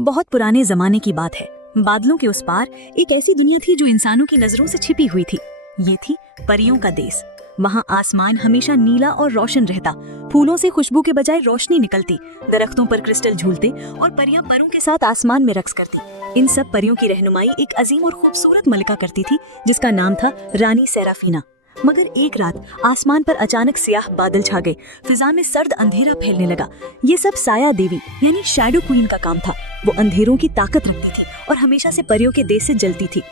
बहुत पुराने जमाने की बात है। बादलों के उस पार एक ऐसी दुनिया थी जो इंसानों की नजरों से छिपी हुई थी। ये थी परियों का देश। वहाँ आसमान हमेशा नीला और रोशन रहता, फूलों से खुशबू के बजाय रोशनी निकलती, दरख्तों पर क्रिस्टल झूलते और परियां परों के साथ आसमान में रक्स करती। इन सब परियों की रहनुमाई एक अजीम और खूबसूरत मलिका करती थी जिसका नाम था रानी सेराफीना। मगर एक रात आसमान पर अचानक स्याह बादल छा गए, फिजा में सर्द अंधेरा फैलने लगा। ये सब साया देवी यानी शैडो क्वीन का काम था। वो अंधेरों की ताकत रखती थी और हमेशा से परियों के देश से जलती थी।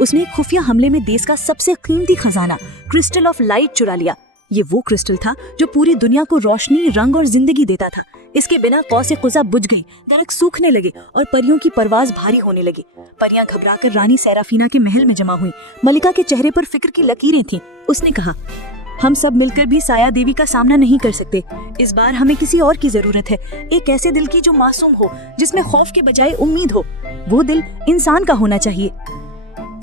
उसने एक खुफिया हमले में देश का सबसे कीमती खजाना क्रिस्टल ऑफ लाइट चुरा लिया। ये वो क्रिस्टल था जो पूरी दुनिया को रोशनी, रंग और जिंदगी देता था। इसके बिना कौसे कुज़ा बुझ गई, दरख्त सूखने लगे और परियों की परवाज भारी होने लगी। परियां घबराकर रानी सेराफीना के महल में जमा हुई। मलिका के चेहरे पर फिक्र की लकीरें थीं। उसने कहा, हम सब मिलकर भी साया देवी का सामना नहीं कर सकते। इस बार हमें किसी और की जरूरत है, एक ऐसे दिल की जो मासूम हो, जिसमें खौफ के बजाय उम्मीद हो। वो दिल इंसान का होना चाहिए।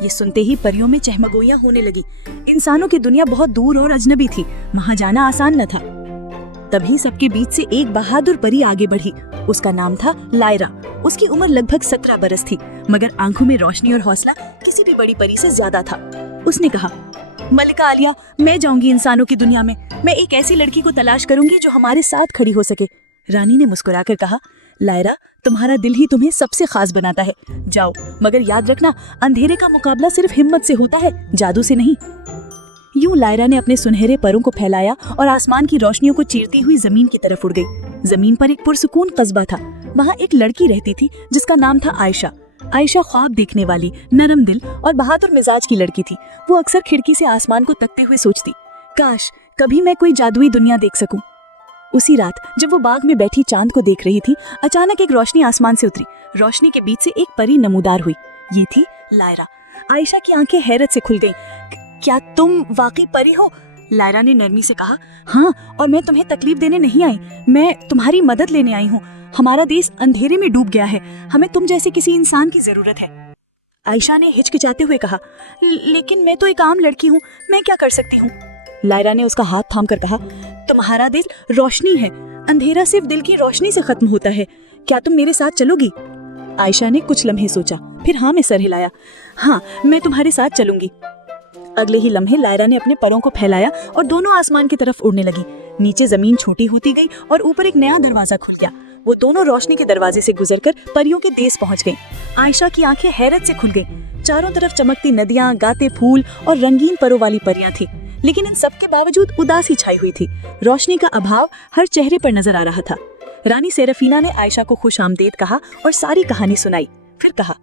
ये सुनते ही परियों में चहमगोइयां होने लगी। इंसानों की दुनिया बहुत दूर और अजनबी थी, वहाँ जाना आसान न था। तभी सबके बीच से एक बहादुर परी आगे बढ़ी। उसका नाम था लायरा। उसकी उम्र लगभग 17 बरस थी, मगर आंखों में रोशनी और हौसला किसी भी बड़ी परी से ज्यादा था। उसने कहा, मलिका आलिया, मैं जाऊंगी इंसानों की दुनिया में। मैं एक ऐसी लड़की को तलाश करूंगी जो हमारे साथ खड़ी हो सके। रानी ने मुस्कुराकर कहा, लायरा, तुम्हारा दिल ही तुम्हें सबसे खास बनाता है। जाओ, मगर याद रखना, अंधेरे का मुकाबला सिर्फ हिम्मत से होता है, जादू से नहीं। यूं लायरा ने अपने सुनहरे परों को फैलाया और आसमान की रोशनियों को चीरती हुई जमीन की तरफ उड़ गई। जमीन पर एक पुरसुकून कस्बा था। वहाँ एक लड़की रहती थी जिसका नाम था आयशा। आयशा ख्वाब देखने वाली, नरम दिल और बहादुर मिजाज की लड़की थी। वो अक्सर खिड़की से आसमान को तकते हुए सोचती, काश कभी मैं कोई जादुई दुनिया देख सकूं। उसी रात जब वो बाग में बैठी चांद को देख रही थी, अचानक एक रोशनी आसमान से उतरी। रोशनी के बीच से एक परी नमूदार हुई। ये थी लायरा। आयशा की आंखें हैरत से खुल गईं। क्या तुम वाकई परी हो? लायरा ने नरमी से कहा, हाँ, और मैं तुम्हें तकलीफ देने नहीं आई, मैं तुम्हारी मदद लेने आई हूँ। हमारा देश अंधेरे में डूब गया है, हमें तुम जैसे किसी इंसान की जरूरत है। आयशा ने हिचकिचाते हुए कहा, लेकिन मैं तो एक आम लड़की हूँ, मैं क्या कर सकती हूँ? लायरा ने उसका हाथ थामकर कहा, तुम्हारा दिल रोशनी है, अंधेरा सिर्फ दिल की रोशनी से खत्म होता है। क्या तुम मेरे साथ चलोगी? आयशा ने कुछ लम्हे सोचा, फिर हाँ में सर हिलाया। हाँ, मैं तुम्हारे साथ चलूंगी। अगले ही लम्हे लायरा ने अपने परों को फैलाया और दोनों आसमान की तरफ उड़ने लगी। नीचे जमीन छोटी होती गई और ऊपर एक नया दरवाजा खुल गया। वो दोनों रोशनी के दरवाजे से गुजरकर परियों के देश पहुंच गईं। आयशा की आंखें हैरत से खुल गईं। चारों तरफ चमकती नदियां, गाते फूल और रंगीन परों वाली परियां थी, लेकिन इन सब के बावजूद उदासी छाई हुई थी। रोशनी का अभाव हर चेहरे पर नजर आ रहा था। रानी सेराफीना ने आयशा को खुशामदीद कहा और सारी कहानी सुनाई। फिर कहा,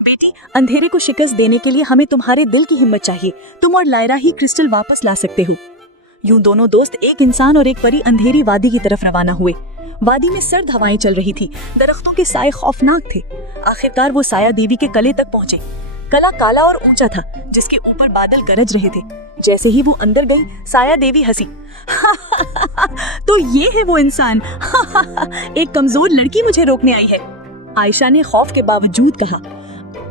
बेटी, अंधेरे को शिकस्त देने के लिए हमें तुम्हारे दिल की हिम्मत चाहिए। तुम और लायरा ही क्रिस्टल वापस ला सकते हो। यूं दोनों दोस्त, एक इंसान और एक परी, अंधेरी वादी की तरफ रवाना हुए। वादी में सर्द हवाएं चल रही थी, दरख्तों के साए खौफनाक थे। आखिरकार वो साया देवी के कले तक पहुंचे। कला काला और ऊंचा था, जिसके ऊपर बादल गरज रहे थे। जैसे ही वो अंदर गई, साया देवी हंसी। तो ये है वो इंसान। एक कमजोर लड़की मुझे रोकने आई है। आयशा ने खौफ के बावजूद कहा,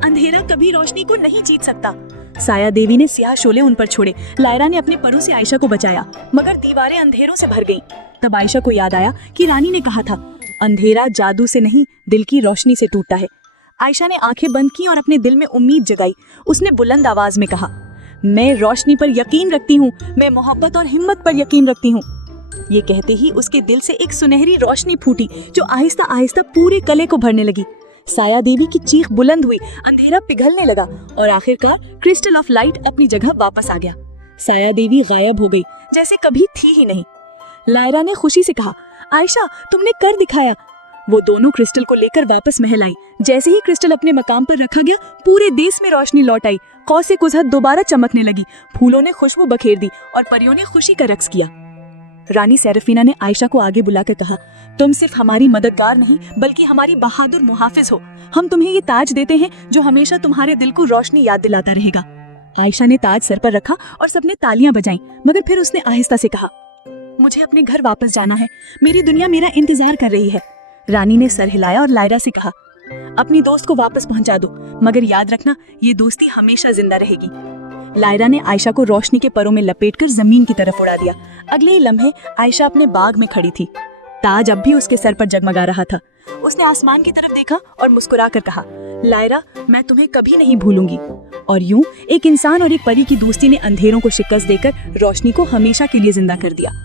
अंधेरा कभी रोशनी को नहीं जीत सकता। साया देवी ने स्याह शोले उन पर छोड़े। लायरा ने अपने परों से आयशा को बचाया, मगर दीवारें अंधेरों से भर गईं। तब आयशा को याद आया कि रानी ने कहा था, अंधेरा जादू से नहीं, दिल की रोशनी से टूटता है। आयशा ने आंखें बंद की और अपने दिल में उम्मीद जगाई। उसने बुलंद आवाज में कहा, मैं रोशनी पर यकीन रखती हूँ, मैं मोहब्बत और हिम्मत पर यकीन रखती हूँ। ये कहते ही उसके दिल से एक सुनहरी रोशनी फूटी जो आहिस्ता आहिस्ता पूरे कले को भरने लगी। साया देवी की चीख बुलंद हुई, अंधेरा पिघलने लगा और आखिरकार क्रिस्टल ऑफ लाइट अपनी जगह वापस आ गया। साया देवी गायब हो गई, जैसे कभी थी ही नहीं। लायरा ने खुशी से कहा, आयशा, तुमने कर दिखाया। वो दोनों क्रिस्टल को लेकर वापस महल आई। जैसे ही क्रिस्टल अपने मकाम पर रखा गया, पूरे देश में रोशनी लौट आई। कौसे कुज़हत दोबारा चमकने लगी, फूलों ने खुशबू बखेर दी और परियों ने खुशी का रक्स किया। रानी सेराफीना ने आयशा को आगे बुलाकर कहा, तुम सिर्फ हमारी मददगार नहीं, बल्कि हमारी बहादुर मुहाफिज हो। हम तुम्हें ये ताज देते हैं जो हमेशा तुम्हारे दिल को रोशनी याद दिलाता रहेगा। आयशा ने ताज सर पर रखा और सबने तालियां बजाईं, मगर फिर उसने आहिस्ता से कहा, मुझे अपने घर वापस जाना है, मेरी दुनिया मेरा इंतजार कर रही है। रानी ने सर हिलाया और लायरा से कहा, अपनी दोस्त को वापस पहुंचा दो, मगर याद रखना, ये दोस्ती हमेशा जिंदा रहेगी। लायरा ने आयशा को रोशनी के परों में लपेटकर जमीन की तरफ उड़ा दिया। अगले ही लम्हे आयशा अपने बाग में खड़ी थी। ताज अब भी उसके सर पर जगमगा रहा था। उसने आसमान की तरफ देखा और मुस्कुराकर कहा, लायरा, मैं तुम्हें कभी नहीं भूलूंगी। और यूं एक इंसान और एक परी की दोस्ती ने अंधेरों को शिकस्त देकर रोशनी को हमेशा के लिए जिंदा कर दिया।